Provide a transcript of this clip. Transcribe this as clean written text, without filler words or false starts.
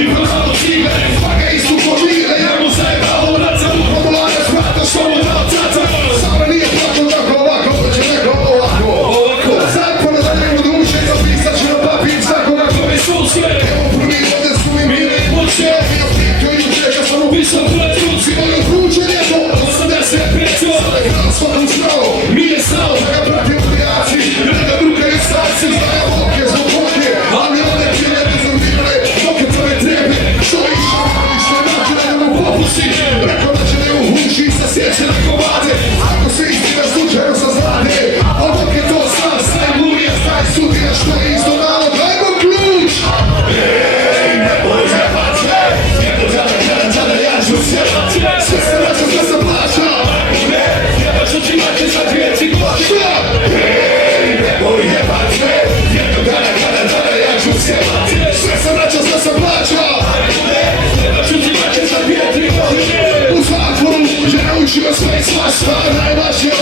i prodano cigle, paga i sukovile, ja mu zajebavam raca, podolane smrata, što mu dao caca. Samo nije tako tako ovako, već je neko ovako. Zakon da njemu duše, zapisat ću na papir, zakon ako mi susre. Evo prvi ovdje su mi mili kuće, bio pito i juče kad sam upisao tvoje truci, moju kuće ljeto, 85. Sada je kral svakom znao, nije znao da ga prati ubijaci, da ga drukaju starci, znaja volke zbog volke, ali one ti ne rezervirale, dok je tvoje trebe, što išao, što je nađe da mu popusti, rekao da će ne uvući i se sjeće na komade, ako se istina slučajno saznade, a dok je to sam, staj mluvija, staj sudija, što je isto malo, dajmo ključ! Ej, ne boj jebat se, jedno dana ja ću sjebat, sve se vraća, sve se plaća, jebat ću ti mate za 2 godine. Šta? Ej, ne boj jebat se, jedno dana ja ću sjebat, sve se vraća, sve se plaća, jebat ću ti mate za 2 godine. U zatvoru, žena učila sve i svašta, najvažnije